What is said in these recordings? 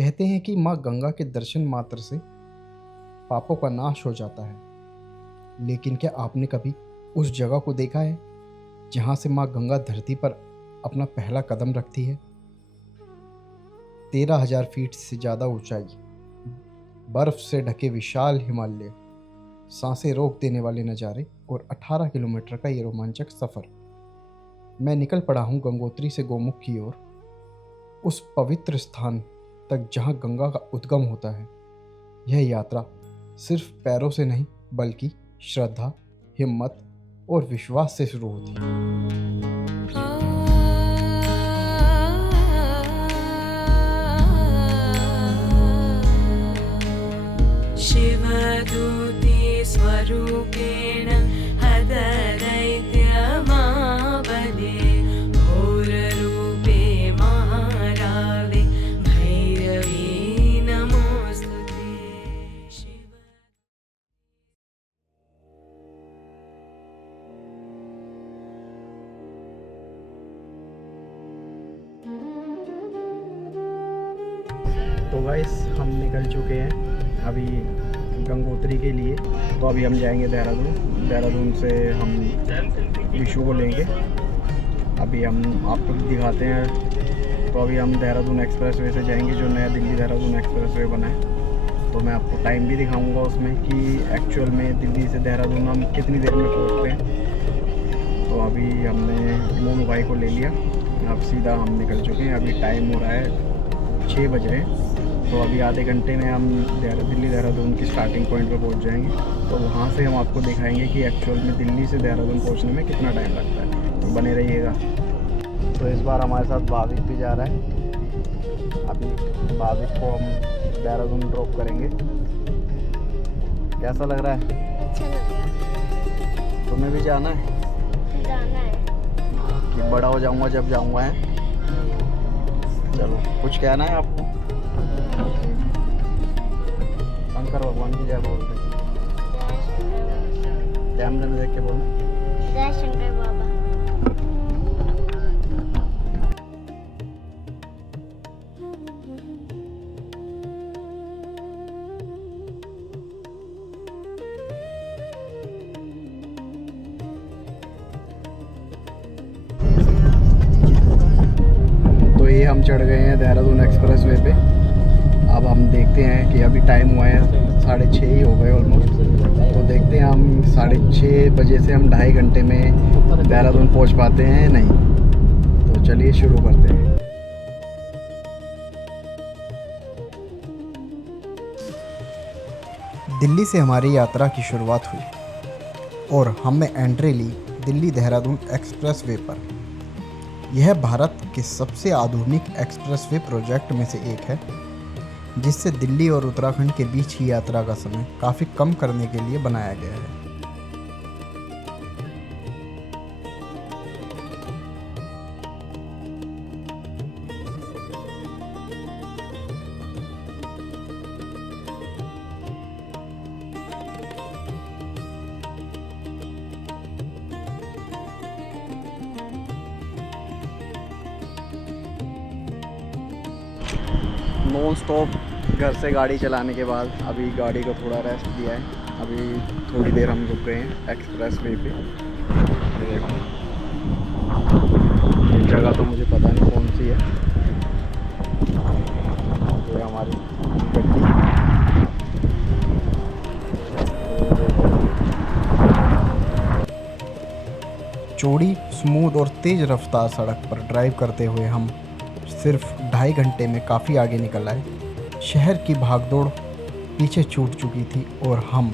कहते हैं कि माँ गंगा के दर्शन मात्र से पापों का नाश हो जाता है, लेकिन क्या आपने कभी उस जगह को देखा है जहाँ से माँ गंगा धरती पर अपना पहला कदम रखती है? 13,000 फीट से ज़्यादा ऊंचाई, बर्फ से ढके विशाल हिमालय, सांसें रोक देने वाले नज़ारे और 18 किलोमीटर का ये रोमांचक सफ़र। मैं निकल पड़ा हूँ गंगोत्री से गोमुख की ओर, उस पवित्र स्थान तक जहाँ गंगा का उद्गम होता है। यह यात्रा सिर्फ पैरों से नहीं बल्कि श्रद्धा, हिम्मत और विश्वास से शुरू होती है। शिवदूते स्वरूपेण हतदैत्यमावले घोररूपे महारावे भैरवी नमोस्तुते। तो गाइस, हम निकल चुके हैं अभी गंगोत्री के लिए। तो अभी हम जाएंगे देहरादून से हम विशु को लेंगे। अभी हम आपको दिखाते हैं। तो अभी हम देहरादून एक्सप्रेसवे से जाएंगे, जो नया दिल्ली देहरादून एक्सप्रेसवे बना है। तो मैं आपको टाइम भी दिखाऊंगा उसमें कि एक्चुअल में दिल्ली से देहरादून हम कितनी देर में पहुँचते हैं। तो अभी हमने मोनू भाई को ले लिया, अब सीधा हम निकल चुके हैं। अभी टाइम हो रहा है 6 बज रहे हैं। तो अभी आधे घंटे में हम दिल्ली देहरादून की स्टार्टिंग पॉइंट पर पहुंच जाएंगे। तो वहां से हम आपको दिखाएंगे कि एक्चुअल में दिल्ली से देहरादून पहुंचने में कितना टाइम लगता है। तो बने रहिएगा। तो इस बार हमारे साथ भाविक भी जा रहा है। अभी भाविक को हम देहरादून ड्रॉप करेंगे। कैसा लग रहा है? अच्छा लग रहा। तुम्हें भी जाना है? जाना है कि बड़ा हो जाऊँगा जब जाऊँगा है? चलो, कुछ कहना है आपको? शंकर भगवान की जय बोलते हैं। कैमरे में देख के बोलो। जय शंकर बाबा। तो ये हम चढ़ गए हैं देहरादून एक्सप्रेसवे पे। अब हम देखते हैं कि अभी टाइम हुआ है 6:30 ही हो गए ऑलमोस्ट। तो देखते हैं हम 6:30 बजे से हम 2.5 घंटे में देहरादून पहुंच पाते हैं नहीं। तो चलिए शुरू करते हैं। दिल्ली से हमारी यात्रा की शुरुआत हुई और हमने एंट्री ली दिल्ली देहरादून एक्सप्रेसवे पर। यह भारत के सबसे आधुनिक एक्सप्रेसवे प्रोजेक्ट में से एक है, जिससे दिल्ली और उत्तराखंड के बीच की यात्रा का समय काफ़ी कम करने के लिए बनाया गया है। नॉन स्टॉप घर से गाड़ी चलाने के बाद अभी गाड़ी को थोड़ा रेस्ट दिया है। अभी थोड़ी देर हम रुक गए हैं एक्सप्रेस वे पे। ये देखो, ये जगह तो मुझे पता नहीं कौन सी है। ये हमारी गड्डी। चौड़ी, स्मूथ और तेज़ रफ्तार सड़क पर ड्राइव करते हुए हम सिर्फ 2.5 घंटे में काफ़ी आगे निकल आए। शहर की भागदौड़ पीछे छूट चुकी थी और हम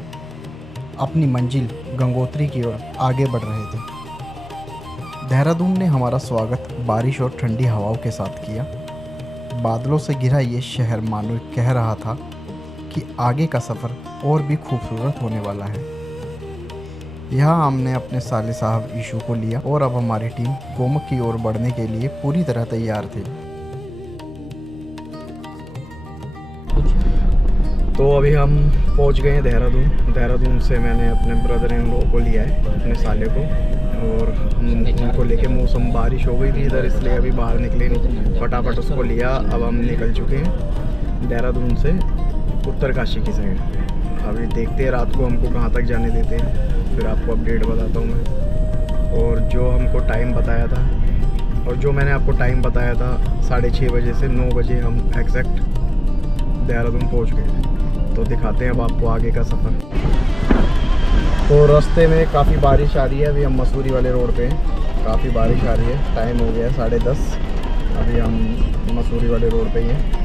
अपनी मंजिल गंगोत्री की ओर आगे बढ़ रहे थे। देहरादून ने हमारा स्वागत बारिश और ठंडी हवाओं के साथ किया। बादलों से घिरा ये शहर मानो कह रहा था कि आगे का सफ़र और भी खूबसूरत होने वाला है। यहाँ हमने अपने साले साहब ईशू को लिया और अब हमारी टीम गोमुख की ओर बढ़ने के लिए पूरी तरह तैयार थी। तो अभी हम पहुँच गए हैं देहरादून से मैंने अपने ब्रदर इन लॉ को लिया है, अपने साले को, और हम उनको लेके मौसम बारिश हो गई थी इधर, इसलिए अभी बाहर निकले नहीं, फटाफट उसको लिया। अब हम निकल चुके हैं देहरादून से उत्तरकाशी की साइड। अभी देखते हैं रात को हमको कहाँ तक जाने देते हैं, फिर आपको अपडेट बताता हूँ मैं। और जो हमको टाइम बताया था, और जो मैंने आपको टाइम बताया था 6:30 बजे से 9 बजे हम एग्जैक्ट देहरादून पहुँच गए थे। तो दिखाते हैं अब आपको आगे का सफ़र। तो रास्ते में काफ़ी बारिश आ रही है। अभी हम मसूरी वाले रोड पे हैं, काफ़ी बारिश आ रही है। टाइम हो गया है 10:30, अभी हम मसूरी वाले रोड पे ही हैं।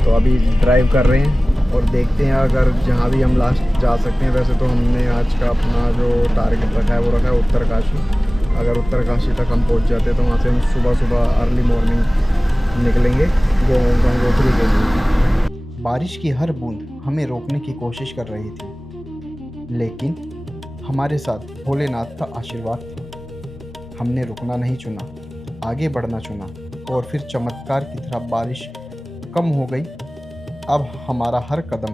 तो अभी ड्राइव कर रहे हैं और देखते हैं अगर जहाँ भी हम लास्ट जा सकते हैं। वैसे तो हमने आज का अपना जो टारगेट रखा है वो रखा है उत्तरकाशी। अगर उत्तरकाशी तक हम पहुँच जाते हैं तो वहाँ से हम सुबह अर्ली मॉर्निंग निकलेंगे गंगोत्री के लिए। बारिश की हर बूंद हमें रोकने की कोशिश कर रही थी, लेकिन हमारे साथ भोलेनाथ का आशीर्वाद था। हमने रुकना नहीं चुना, आगे बढ़ना चुना और फिर चमत्कार की तरह बारिश कम हो गई। अब हमारा हर कदम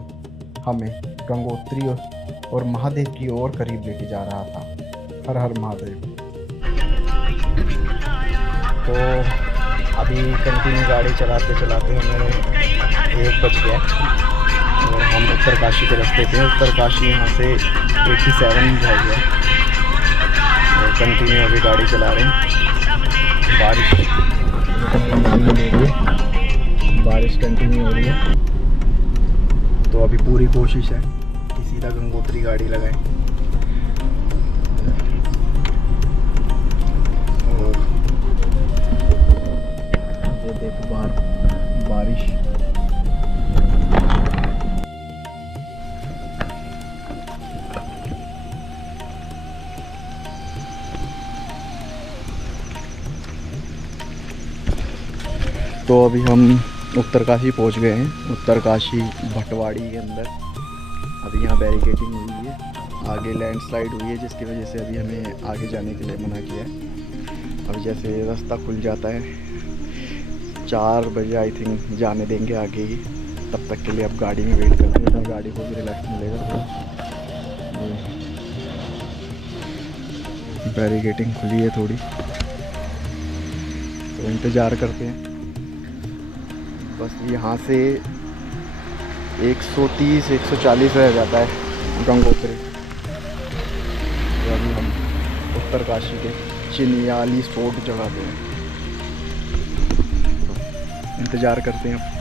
हमें गंगोत्री और महादेव की ओर करीब लेके जा रहा था। हर हर महादेव। तो अभी कंटिन्यू गाड़ी चलाते चलाते हमें 1 बज गया और हम उत्तरकाशी के रास्ते पे। उत्तरकाशी यहाँ से 87 जाएगा और कंटिन्यू अभी गाड़ी चला रहे हैं। बारिश कंटिन्यू हो रही है, तो अभी पूरी कोशिश है कि सीधा गंगोत्री गाड़ी लगाएं। और ये देखो बाहर बारिश। तो अभी हम उत्तरकाशी पहुंच गए हैं, उत्तरकाशी भटवाड़ी के अंदर। अभी यहाँ बैरिकेडिंग हुई है, आगे लैंडस्लाइड हुई है जिसकी वजह से अभी हमें आगे जाने के लिए मना किया है। अब जैसे रास्ता खुल जाता है 4 बजे आई थिंक जाने देंगे आगे ही। तब तक के लिए अब गाड़ी में वेट करते हैं, गाड़ी को भी रिलैक्स मिलेगा। बैरिकेडिंग खुली है थोड़ी, तो इंतज़ार करते हैं। बस यहाँ से 130-140 रह जाता है गंगोत्री। तो अभी हम उत्तरकाशी के चिनियाली स्पोर्ट जगह पे हैं, इंतज़ार करते हैं।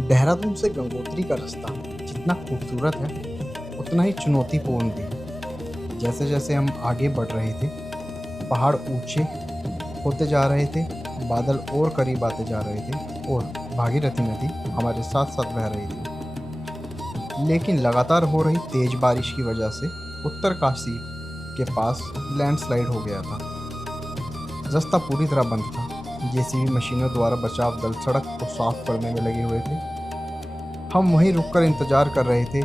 देहरादून से गंगोत्री का रास्ता जितना खूबसूरत है उतना ही चुनौतीपूर्ण भी। जैसे जैसे हम आगे बढ़ रहे थे, पहाड़ ऊंचे होते जा रहे थे, बादल और करीब आते जा रहे थे और भागीरथी नदी हमारे साथ साथ बह रही थी। लेकिन लगातार हो रही तेज बारिश की वजह से उत्तरकाशी के पास लैंडस्लाइड हो गया था। रास्ता पूरी तरह बंद था। जेसीबी मशीनों द्वारा बचाव दल सड़क को साफ करने में लगे हुए थे। हम वहीं रुककर इंतजार कर रहे थे।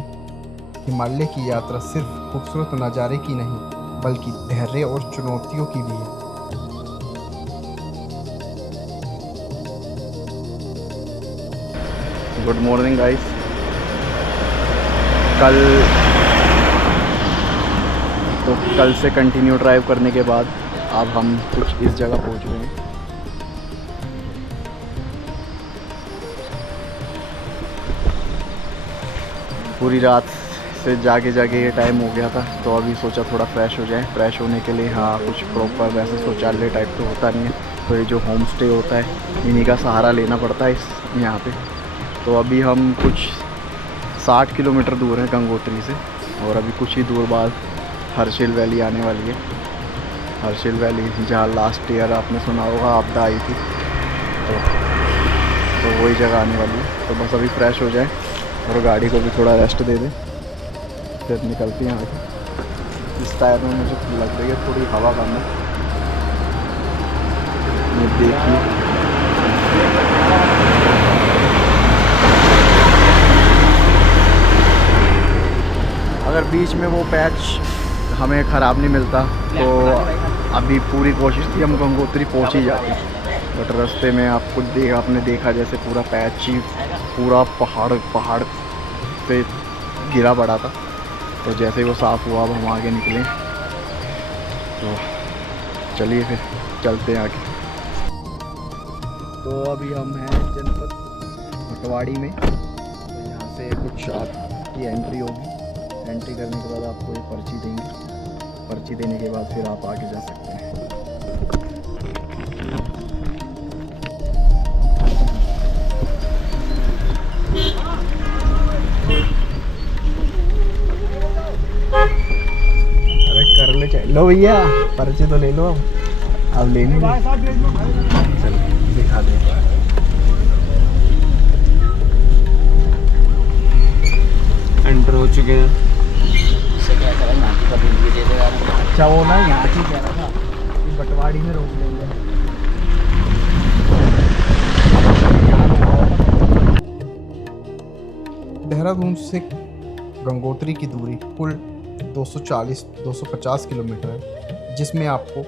हिमालय की यात्रा सिर्फ खूबसूरत नज़ारे की नहीं बल्कि धैर्य और चुनौतियों की भी है। Good morning guys. कल से कंटिन्यू ड्राइव करने के बाद अब हम कुछ इस जगह पहुंच गए हैं। पूरी रात से जागे जागे ये टाइम हो गया था, तो अभी सोचा थोड़ा फ्रेश हो जाए। फ्रेश होने के लिए हाँ कुछ प्रॉपर वैसे शौचालय टाइप तो होता नहीं है, तो ये जो होम स्टे होता है इन्हीं का सहारा लेना पड़ता है इस यहाँ पे। तो अभी हम कुछ 60 किलोमीटर दूर हैं गंगोत्री से, और अभी कुछ ही दूर बाद हर्षिल वैली आने वाली है। हर्षिल वैली जहाँ लास्ट ईयर आपने सुना होगा आपदा आई थी, तो वही जगह आने वाली है। तो बस अभी फ्रेश हो जाए और गाड़ी को भी थोड़ा रेस्ट दे दें, फिर निकलती हैं आगे। इस टायर में मुझे लग रही है थोड़ी हवा कम है, ये देखिए। अगर बीच में वो पैच हमें ख़राब नहीं मिलता तो अभी पूरी कोशिश थी हम गंगोत्री पहुंच ही जाते, बट रास्ते में आपने देखा जैसे पूरा पैच ही पूरा पहाड़ से गिरा पड़ा था। तो जैसे ही वो साफ़ हुआ अब हम आगे निकले, तो चलिए फिर चलते हैं आगे। तो अभी हम हैं जनपद भटवाड़ी में। तो यहाँ से कुछ आपकी एंट्री होगी, एंट्री करने के बाद आपको एक पर्ची देंगे, पर्ची देने के बाद फिर आप आगे जा सकते हैं। अरे कर ले, लो भैया पर्ची तो ले लो, अब लेनी है। चलो दिखा दे। एंटर हो चुके हैं। अच्छा वो ना यहाँ की कह रहा था कि बटवाड़ी में रोक लेंगे। देहरादून से गंगोत्री की दूरी कुल 250 किलोमीटर है, जिसमें आपको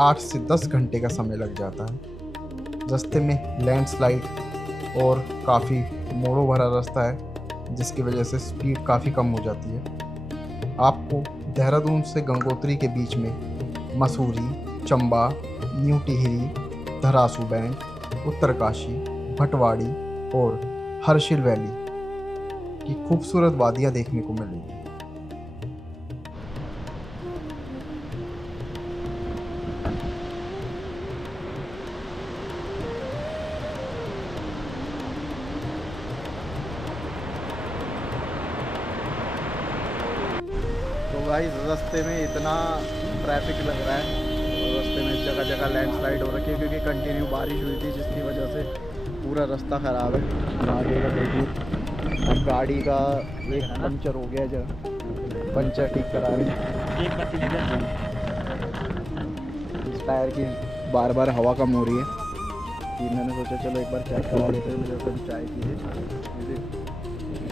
8 से 10 घंटे का समय लग जाता है। रास्ते में लैंडस्लाइड और काफ़ी मोड़ों भरा रास्ता है, जिसकी वजह से स्पीड काफ़ी कम हो जाती है। आपको देहरादून से गंगोत्री के बीच में मसूरी, चंबा, न्यू टिहरी, धरासू बैंक, उत्तरकाशी, भटवाड़ी और हर्षिल वैली की खूबसूरत वादियाँ देखने को मिलेंगी। तो गाइस रास्ते में इतना ट्रैफिक लग रहा है, और रास्ते में जगह जगह लैंडस्लाइड हो रखी है क्योंकि कंटिन्यू बारिश हुई थी, जिसकी वजह से पूरा रास्ता ख़राब है। आगे का देखिए, अब गाड़ी का एक पंचर हो गया, जब पंचर ठीक करा रहे हैं। इस टायर की बार बार हवा कम हो रही है, कि मैंने सोचा चलो एक बार चेक करा लेते हैं। मुझे तो चाय की है।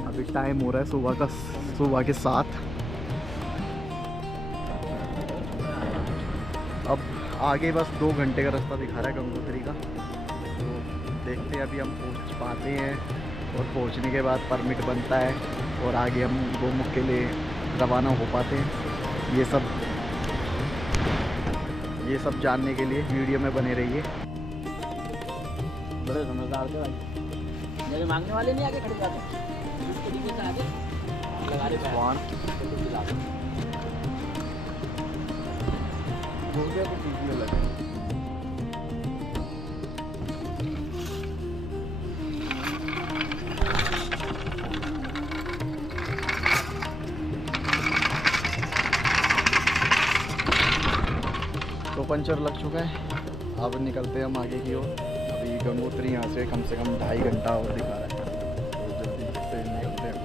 अभी टाइम हो रहा है सुबह के 7। अब आगे बस 2 घंटे का रास्ता दिखा रहा है गंगोत्री का, तो देखते हैं अभी हम पहुंच पाते हैं, और पहुंचने के बाद परमिट बनता है और आगे हम गोमुख के लिए रवाना हो पाते हैं। ये सब जानने के लिए वीडियो में बने रहिए। बड़े समझदार थे भाई, मेरे मांगने वाले नहीं आगे खड़े जाते, लगा रहे हो गया तो वीडियो लगे। तो पंचर लग चुका है, अब निकलते हैं हम आगे की ओर। अभी गंगोत्री यहाँ से कम 2.5 घंटा और दिखा रहा है, तो जल्दी से निकलते हैं।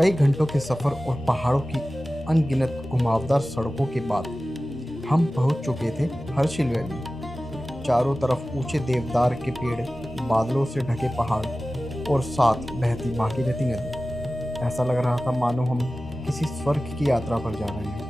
कई घंटों के सफ़र और पहाड़ों की अनगिनत घुमावदार सड़कों के बाद हम पहुंच चुके थे हर्षिल वैली। चारों तरफ ऊंचे देवदार के पेड़, बादलों से ढके पहाड़ और साथ बहती भागीरथी नदी। ऐसा लग रहा था मानो हम किसी स्वर्ग की यात्रा पर जा रहे हैं।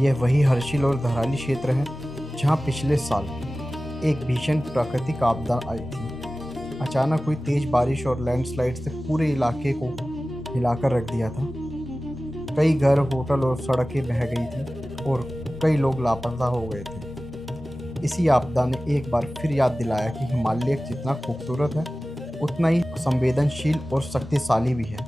यह वही हर्षिल और धराली क्षेत्र है जहां पिछले साल एक भीषण प्राकृतिक आपदा आई थी। अचानक हुई तेज बारिश और लैंडस्लाइड से पूरे इलाके को हिलाकर रख दिया था। कई घर, होटल और सड़कें बह गई थी और कई लोग लापता हो गए थे। इसी आपदा ने एक बार फिर याद दिलाया कि हिमालय जितना खूबसूरत है उतना ही संवेदनशील और शक्तिशाली भी है।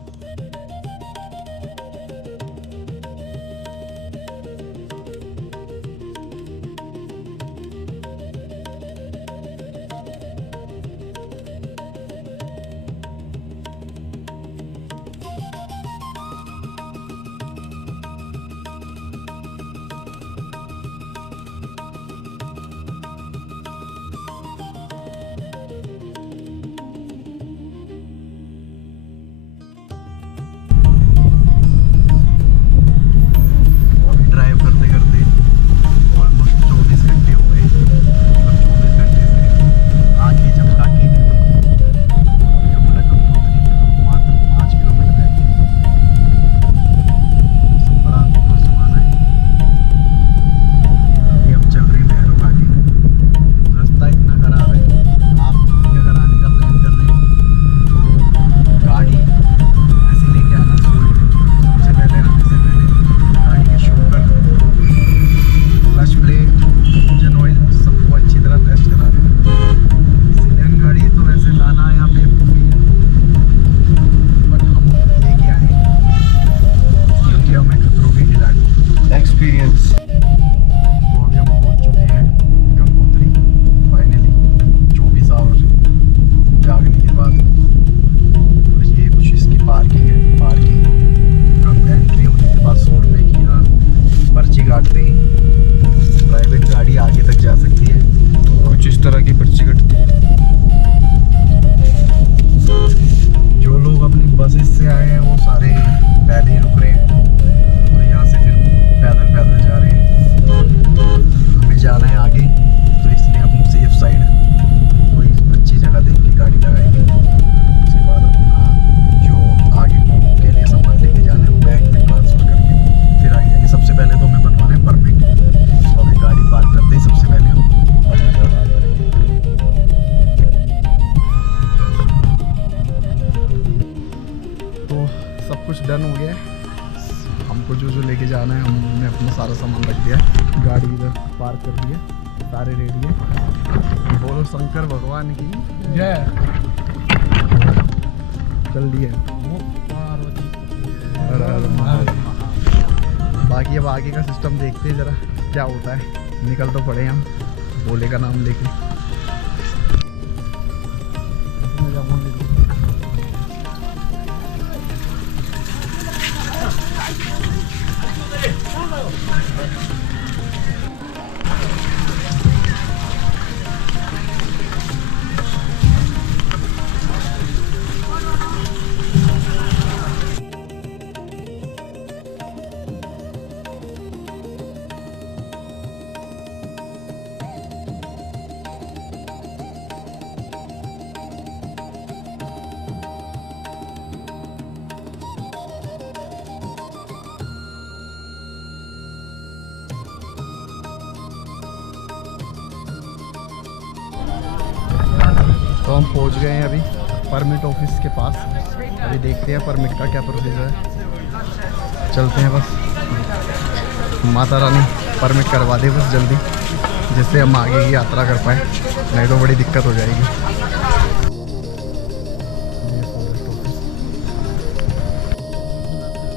प्राइवेट गाड़ी आगे तक जा सकती है, कुछ इस तरह की पर्ची कटती है। जो लोग अपनी बसेस से आए हैं वो सारे पहले ही रुक रहे हैं और यहाँ से फिर पैदल पैदल जा रहे हैं। हमें जाना है आगे, तो इसलिए हम सेफ साइड कोई अच्छी जगह देख के गाड़ी लगाएंगे। उसके बाद अपना जो आगे के लिए सामान लेके जाना है वो बैंक में ट्रांसफ़र करके फिर आगे जाएंगे। सबसे पहले तो हमें बनवाना है परमिट, तो अभी गाड़ी पार्क करते ही सबसे पहले हम परमिट करवा करेंगे। तो सब कुछ डन हो गया है। हमको जो जो लेके जाना है हमने अपना सारा सामान रख दिया, गाड़ी इधर पार्क कर दिया, सारे रेडी है। बोलो शंकर भगवान की जय। चल दिए। बाकी अब आगे का सिस्टम देखते हैं ज़रा क्या होता है। निकल तो पड़े हम भोले का नाम लेके। तो हम पहुंच गए हैं अभी परमिट ऑफिस के पास। अभी देखते हैं परमिट का क्या प्रोसीजर है। चलते हैं बस, माता रानी परमिट करवा दे बस जल्दी, जिससे हम आगे की यात्रा कर पाए, नहीं तो बड़ी दिक्कत हो जाएगी।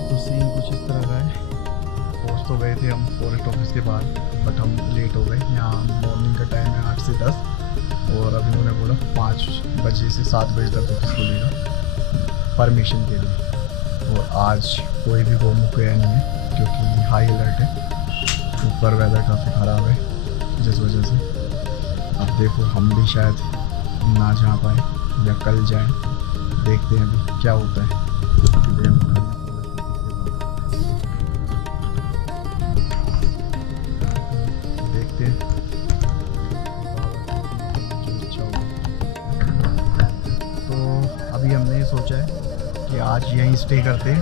तो सीन कुछ इस तरह का है। पोस्ट हो गए थे हम फॉरेस्ट ऑफिस के बाहर, बट हम लेट हो गए। यहाँ मॉर्निंग का टाइम है 8 से 10 और अभी उन्होंने बोला 5 बजे से 7 बजे तक ऑफिस खुलेगा परमिशन के लिए। और आज कोई भी गोमुख गया नहीं है क्योंकि हाई अलर्ट है, ऊपर वेदर काफ़ी ख़राब है जिस वजह से। अब देखो हम भी शायद ना जा पाए या कल जाएं, देखते हैं अभी क्या होता है। देखते हैं तो अभी हमने ये सोचा है कि आज यहीं स्टे करते हैं।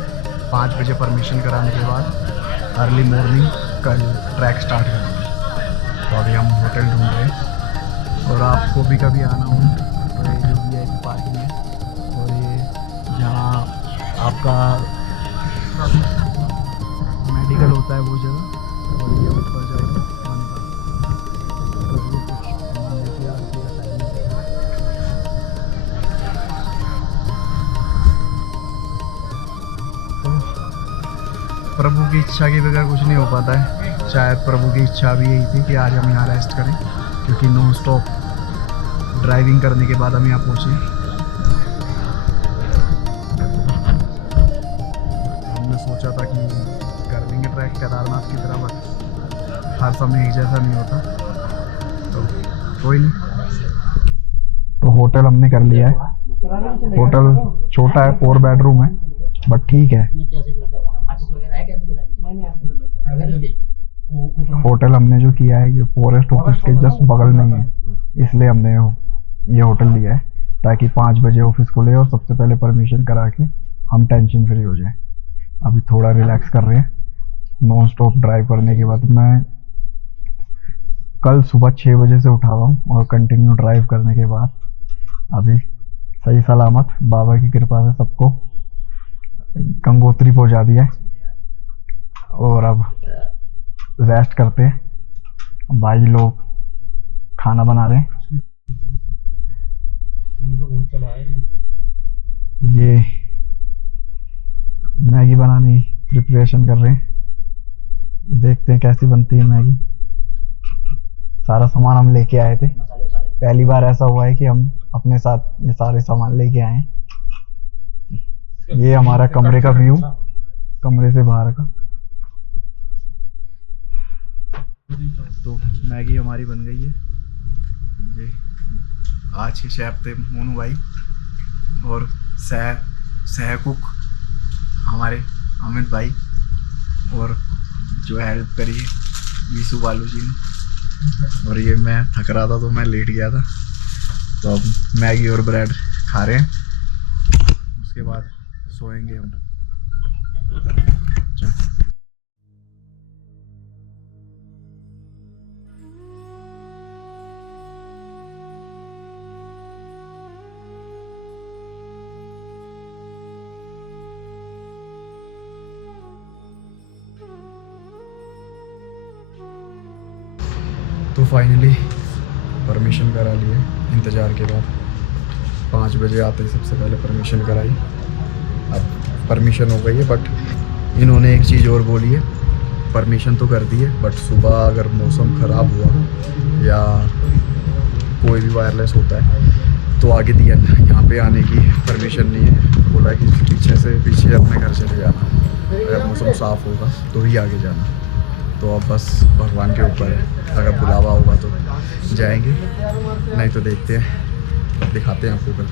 5 बजे परमिशन कराने के बाद अर्ली मॉर्निंग कल ट्रैक स्टार्ट करेंगे। तो अभी हम होटल ढूंढ रहे हैं और आपको भी कभी आना हो तो ये जो VIP पार्किंग है और ये जहाँ आपका मेडिकल होता है वो जगह, और ये ऊपर जाएगा तो ये कुछ मान लीजिए आपकी असाइनमेंट तो प्रभु की इच्छा के बगैर कुछ नहीं हो पाता है। शायद प्रभु की इच्छा भी यही थी कि आज हम यहाँ रेस्ट करें, क्योंकि नॉन स्टॉप ड्राइविंग करने के बाद हम यहाँ पहुँचे। हमने सोचा था कि कर लेंगे ट्रैक केदारनाथ की तरह, बट हर समय एक जैसा नहीं होता, तो कोई नहीं। तो होटल हमने कर लिया है। होटल छोटा है, 4 बेडरूम है, बट ठीक है। होटल हमने जो किया है ये फॉरेस्ट ऑफिस के जस्ट बगल में ही है, इसलिए हमने ये होटल लिया है ताकि 5 बजे ऑफिस खुले और सबसे पहले परमिशन करा के हम टेंशन फ्री हो जाए। अभी थोड़ा रिलैक्स कर रहे हैं नॉन स्टॉप ड्राइव करने के बाद। मैं कल सुबह 6 बजे से उठा हुआ हूँ और कंटिन्यू ड्राइव करने के बाद अभी सही सलामत बाबा की कृपा से सबको गंगोत्री पहुँचा दिया है और अब रेस्ट करते हैं। भाई लोग खाना बना रहे हैं, ये मैगी बनाने की प्रिपरेशन कर रहे हैं। देखते हैं कैसी बनती है मैगी। सारा सामान हम लेके आए थे, पहली बार ऐसा हुआ है कि हम अपने साथ ये सारे सामान लेके आए हैं। ये हमारा कमरे का व्यू, कमरे से बाहर का। तो मैगी हमारी बन गई है। ये आज के शेफ थे मोनू भाई और सह कुक हमारे अमित भाई, और जो हेल्प करी है विशु बालू जी ने। और ये मैं थक रहा था तो मैं लेट गया था, तो अब मैगी और ब्रेड खा रहे हैं, उसके बाद सोएंगे हम। तो फाइनली परमिशन करा लिए इंतज़ार के बाद। 5 बजे आते ही सबसे पहले परमिशन कराई। अब परमिशन हो गई है, बट इन्होंने एक चीज़ और बोली है, परमिशन तो कर दी है बट सुबह अगर मौसम ख़राब हुआ या कोई भी वायरलेस होता है तो आगे दिया यहाँ पे आने की परमिशन नहीं है। बोला कि पीछे अपने घर चले जाना, अगर मौसम साफ़ होगा तो ही आगे जाना। तो अब बस भगवान के ऊपर है, अगर बुलावा होगा तो जाएंगे, नहीं तो देखते हैं, दिखाते हैं आपको कल।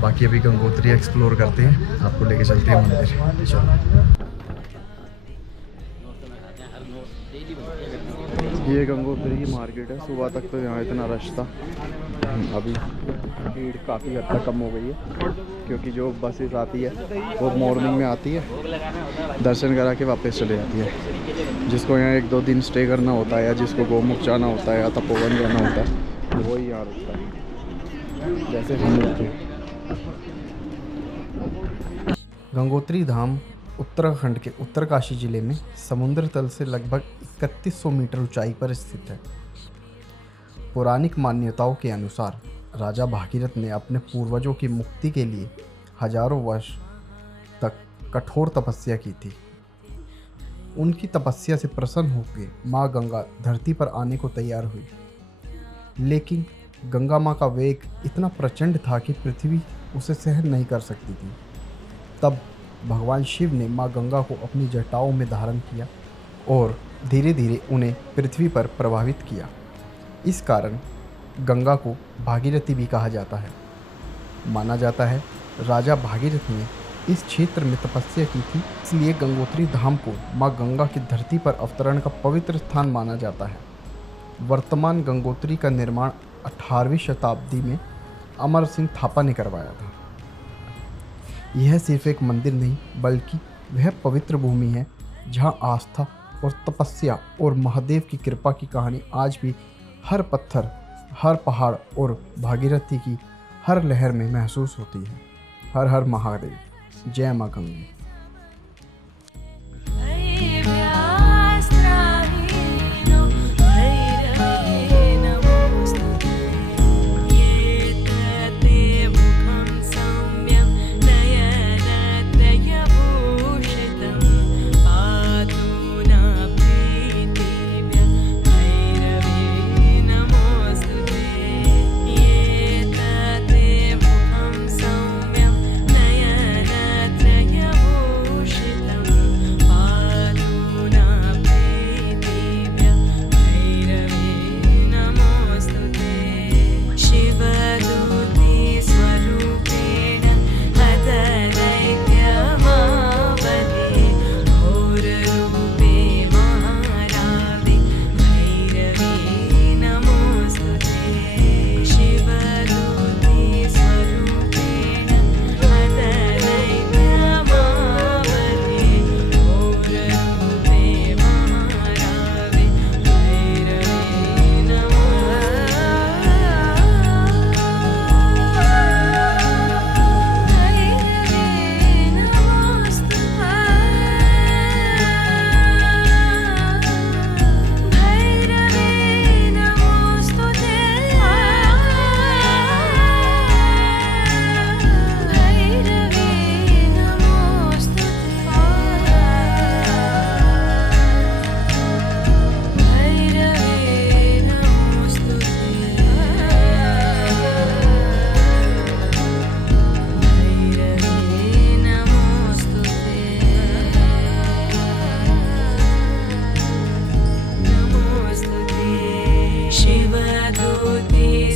बाकी अभी गंगोत्री एक्सप्लोर करते हैं, आपको लेके चलते हैं मंदिर। चलो, ये गंगोत्री की मार्केट है। सुबह तक तो यहाँ इतना रश था, अभी भीड़ काफ़ी हद तक कम हो गई है क्योंकि जो बसेस आती है वो मॉर्निंग में आती है, दर्शन करा के वापस चले जाती है। जिसको यहाँ 1-2 दिन स्टे करना होता है या जिसको गोमुख जाना होता है या तपोवन जाना होता है वो ही यहाँ रुकता है, जैसे हम रुकते हैं। गंगोत्री धाम उत्तराखंड के उत्तरकाशी जिले में समुद्र तल से लगभग 3100 मीटर ऊंचाई पर स्थित है। पौराणिक मान्यताओं के अनुसार राजा भागीरथ ने अपने पूर्वजों की मुक्ति के लिए हजारों वर्ष तक कठोर तपस्या की थी। उनकी तपस्या से प्रसन्न होकर माँ गंगा धरती पर आने को तैयार हुई। लेकिन गंगा माँ का वेग इतना प्रचंड था कि पृथ्वी उसे सहन नहीं कर सकती थी। तब भगवान शिव ने माँ गंगा को अपनी जटाओं में धारण किया और धीरे धीरे उन्हें पृथ्वी पर प्रभावित किया। इस कारण गंगा को भागीरथी भी कहा जाता है। माना जाता है राजा भागीरथ ने इस क्षेत्र में तपस्या की थी, इसलिए गंगोत्री धाम को माँ गंगा की धरती पर अवतरण का पवित्र स्थान माना जाता है। वर्तमान गंगोत्री का निर्माण 18वीं शताब्दी में अमर सिंह थापा ने करवाया था। यह सिर्फ एक मंदिर नहीं बल्कि वह पवित्र भूमि है जहाँ आस्था और तपस्या और महादेव की कृपा की कहानी आज भी हर पत्थर, हर पहाड़ और भागीरथी की हर लहर में महसूस होती है। हर हर महादेव, जय माँ गंगे।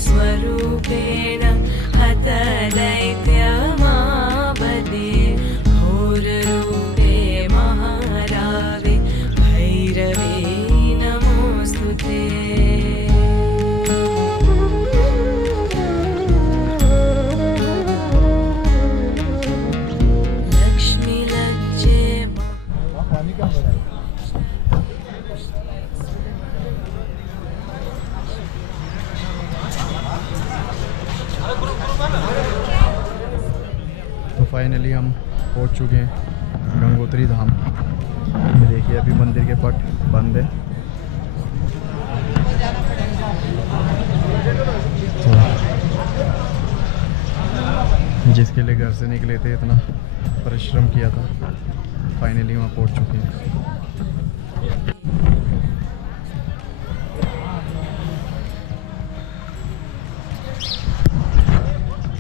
स्वरूपेण हतदैत्यमापदे घोररूपे महारावे भैरवे नमोऽस्तुते। लक्ष्मी लज्जे तो फाइनली हम पहुंच चुके हैं गंगोत्री धाम। ये देखिए अभी मंदिर के पट बंद है। तो जिसके लिए घर से निकले थे, इतना परिश्रम किया था, फाइनली वहाँ पहुंच चुके हैं।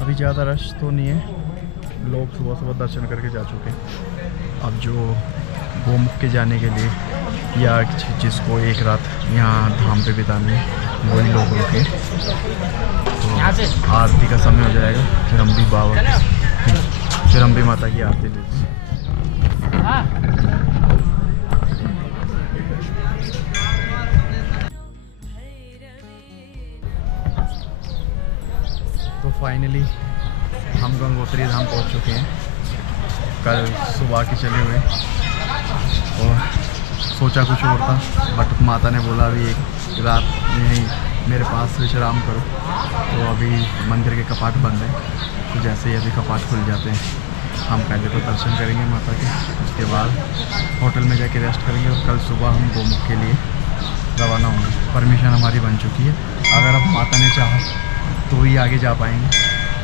अभी ज़्यादा रश तो नहीं है, लोग सुबह सुबह दर्शन करके जा चुके हैं। अब जो गोमुख के जाने के लिए या जिसको एक रात यहाँ धाम पे बितानी है वही लोग रुके। तो आरती का समय हो जाएगा, फिर हम भी माता की आरती लेते हैं। तो फाइनली हम गंगोत्री धाम पहुंच चुके हैं। कल सुबह के चले हुए और सोचा कुछ और था, बट माता ने बोला अभी एक रात में मेरे पास विश्राम करो। तो अभी मंदिर के कपाट बंद हैं, तो जैसे ही अभी कपाट खुल जाते हैं हम पहले तो दर्शन करेंगे माता के, उसके बाद होटल में जाके रेस्ट करेंगे और कल सुबह हम गोमुख के लिए रवाना होंगे। परमिशन हमारी बन चुकी है, अगर अब माता ने चाहा तो ही आगे जा पाएंगे,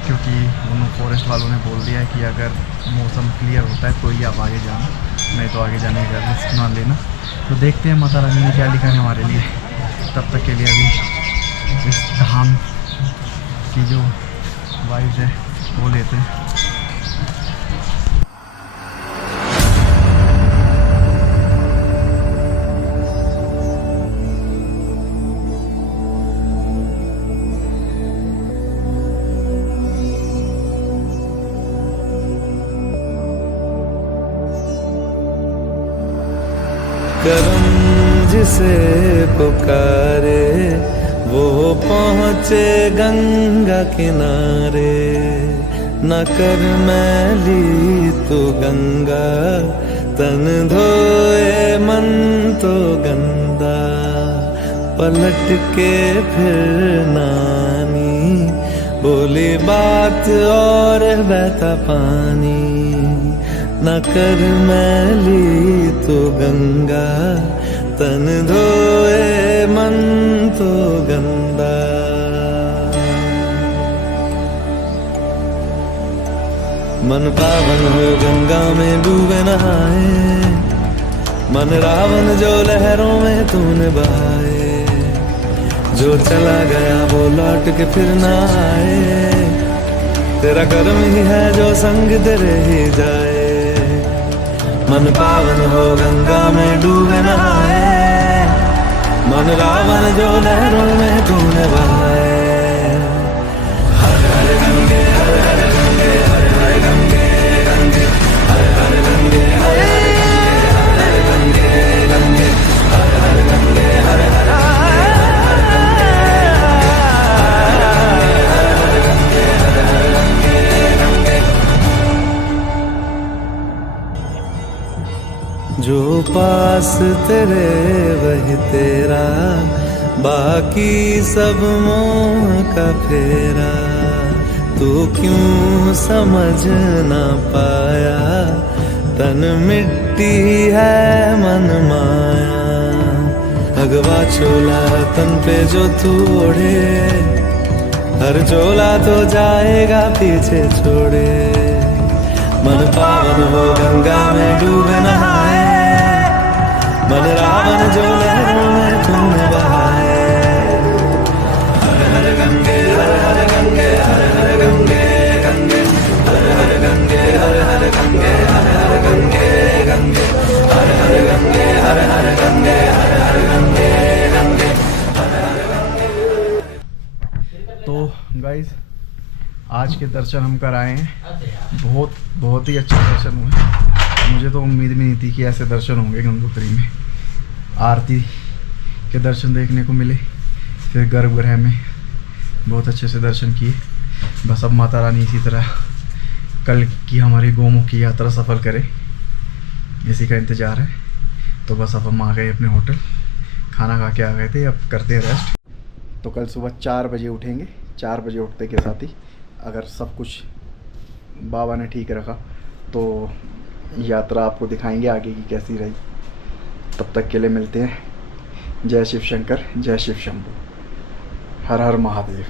क्योंकि उन फॉरेस्ट वालों ने बोल दिया है कि अगर मौसम क्लियर होता है तो ही आप आगे जाना, नहीं तो आगे जाने का रिस्क ना लेना। तो देखते हैं माता रानी ने क्या लिखा है हमारे लिए। तब तक के लिए अभी इस धाम की जो वाइब्स है वो लेते हैं। करम जिसे पुकारे वो पहुँचे गंगा किनारे। न कर मैली तू गंगा तन धोए मन तो गंदा। पलट के फिर नानी बोली बात और बहता पानी। न कर मैली तो गंगा तन धोए मन तो गंदा। मन पावन हो गंगा में डूबे नहाए। मन रावण जो लहरों में तूने बहाए। जो चला गया वो लौट के फिर ना आए। तेरा कर्म ही है जो संग तेरे ही जाए। मन पावन हो गंगा में डूबे नहाए। मन रावण जो लहरों में तूने बहाए। हर हर गंगे हर हर गंगे हर हर गंगे गंगे हर हर गंगे हर हर गंगे गंगे हर हर गंगे हर हर जो पास तेरे वही तेरा। बाकी सब मोह का फेरा। तू क्यों समझ ना पाया। तन मिट्टी है मन माया। भगवा चोला तन पे जो तू ओढ़े। हर चोला तो जाएगा पीछे छोड़े। मन पावन हो गंगा में डूबे नहाए। मन रावण जो लहरों में तूने बहाए। हर हर गंगे हर हर गंगे हर हर गंगे गंगे हर हर गंगे हर हर गंगे हर हर गंगे गंगे हर हर गंगे हर हर गंगे हर हर गंगे गंगे हर हर गंगे। तो गाइज आज के दर्शन हम कराए हैं। बहुत ही अच्छे दर्शन हुए। मुझे तो उम्मीद भी नहीं थी कि ऐसे दर्शन होंगे गंगोत्री में। आरती के दर्शन देखने को मिले। फिर गर्भगृह में बहुत अच्छे से दर्शन किए। बस अब माता रानी इसी तरह कल की हमारी गोमुख की यात्रा सफल करे, इसी का इंतज़ार है। तो बस अब हम आ गए अपने होटल। खाना खा के आ गए थे, अब करते हैं रेस्ट। तो कल सुबह 4 बजे उठेंगे। 4 बजे उठते के साथ ही अगर सब कुछ बाबा ने ठीक रखा तो यात्रा आपको दिखाएंगे आगे की कैसी रही। तब तक के लिए मिलते हैं। जय शिव शंकर, जय शिव शंभू, हर हर महादेव।